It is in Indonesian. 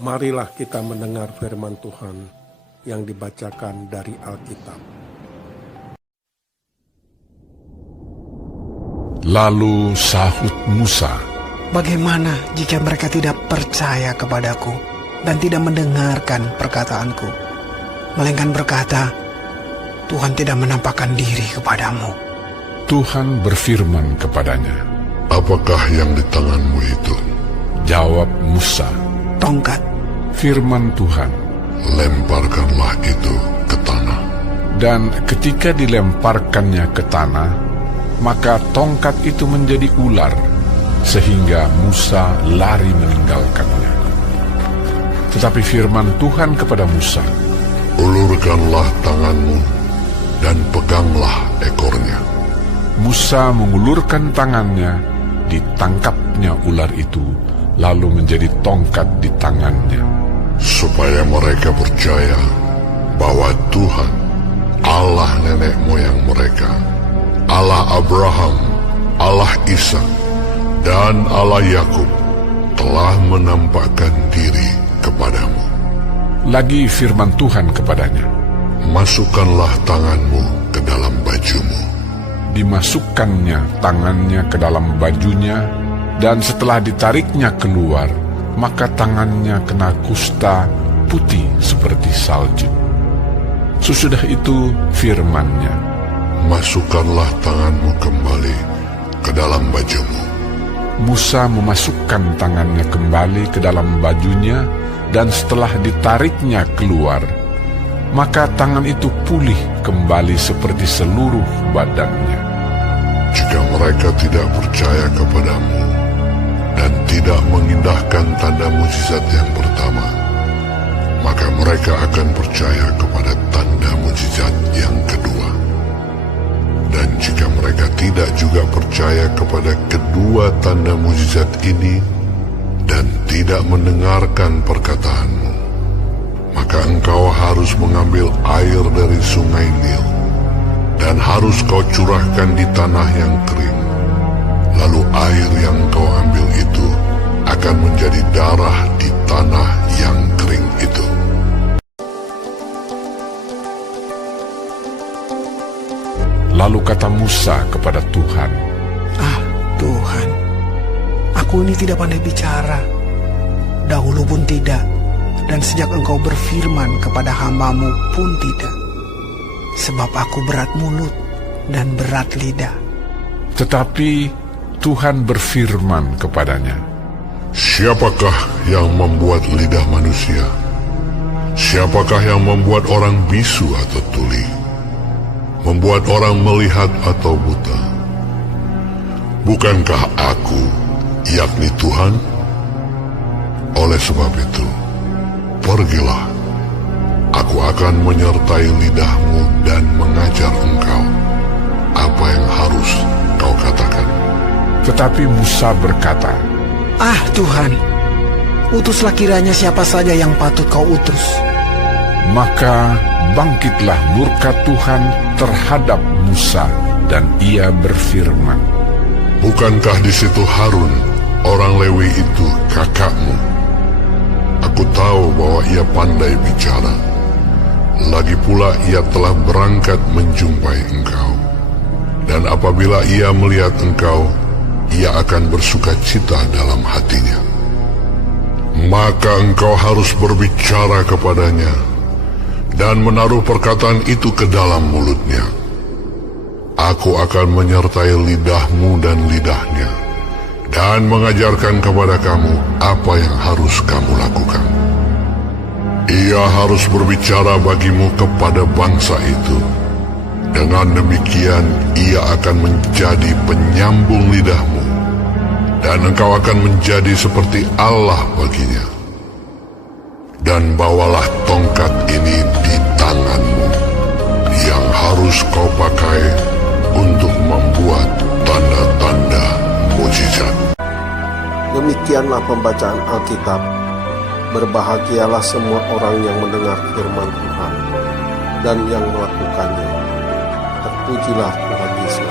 Marilah kita mendengar firman Tuhan yang dibacakan dari Alkitab. Lalu sahut Musa, "Bagaimana jika mereka tidak percaya kepadaku dan tidak mendengarkan perkataanku, melainkan berkata, Tuhan tidak menampakkan diri kepadamu?" Tuhan berfirman kepadanya. "Apakah yang di tanganmu itu?" Jawab Musa, "Tongkat." Firman Tuhan, "Lemparkanlah itu ke tanah." dan ketika dilemparkannya ke tanah, maka tongkat itu menjadi ular, sehingga Musa lari meninggalkannya. Tetapi firman Tuhan kepada Musa, "Ulurkanlah tanganmu dan peganglah ekornya." Musa mengulurkan tangannya, ditangkapnya ular itu, lalu menjadi tongkat di tangannya. Supaya mereka percaya bahwa Tuhan, Allah nenek moyang mereka, Allah Abraham, Allah Ishak, dan Allah Yakub, telah menampakkan diri kepadamu. Lagi firman Tuhan kepadanya, "Masukkanlah tanganmu ke dalam bajumu." Dimasukkannya tangannya ke dalam bajunya, dan setelah ditariknya keluar, maka tangannya kena kusta putih seperti salju. Sesudah itu firman-Nya, "Masukkanlah tanganmu kembali ke dalam bajumu." Musa memasukkan tangannya kembali ke dalam bajunya, dan setelah ditariknya keluar, maka tangan itu pulih kembali seperti seluruh badannya. Jika mereka tidak percaya kepadamu dan tidak mengindahkan tanda mukjizat yang pertama, maka mereka akan percaya kepada tanda mukjizat yang kedua. Dan jika mereka tidak juga percaya kepada kedua tanda mukjizat ini dan tidak mendengarkan perkataanmu, maka engkau harus mengambil air dari sungai Nil dan harus kau curahkan di tanah yang kering. Lalu air yang kau ambil itu akan menjadi darah di tanah yang kering itu. Lalu kata Musa kepada Tuhan, Tuhan, aku ini tidak pandai bicara, dahulu pun tidak, dan sejak engkau berfirman kepada hamba-Mu pun tidak. Sebab aku berat mulut dan berat lidah. Tetapi Tuhan berfirman kepadanya, Siapakah yang membuat lidah manusia? Siapakah yang membuat orang bisu atau tuli? Membuat orang melihat atau buta? Bukankah aku, yakni Tuhan? Oleh sebab itu, pergilah, aku akan menyertai lidahmu dan mengajar engkau apa yang harus kau katakan. Tetapi Musa berkata, Tuhan, utuslah kiranya siapa saja yang patut kau utus. Maka bangkitlah murka Tuhan terhadap Musa, dan ia berfirman, Bukankah di situ Harun, orang Lewi itu kakakmu? Aku tahu bahwa ia pandai bicara. Lagi pula ia telah berangkat menjumpai engkau. Dan apabila ia melihat engkau, ia akan bersuka cita dalam hatinya. Maka engkau harus berbicara kepadanya dan menaruh perkataan itu ke dalam mulutnya. Aku akan menyertai lidahmu dan lidahnya, dan mengajarkan kepada kamu apa yang harus kamu lakukan. Ia harus berbicara bagimu kepada bangsa itu. Dengan demikian ia akan menjadi penyambung lidahmu, dan engkau akan menjadi seperti Allah baginya. Dan bawalah tongkat ini di tanganmu, yang harus kau pakai untuk membuat tanda-tanda mukjizat. Demikianlah pembacaan Alkitab. Berbahagialah semua orang yang mendengar firman Tuhan dan yang melakukannya. Terpujilah Tuhan Yesus.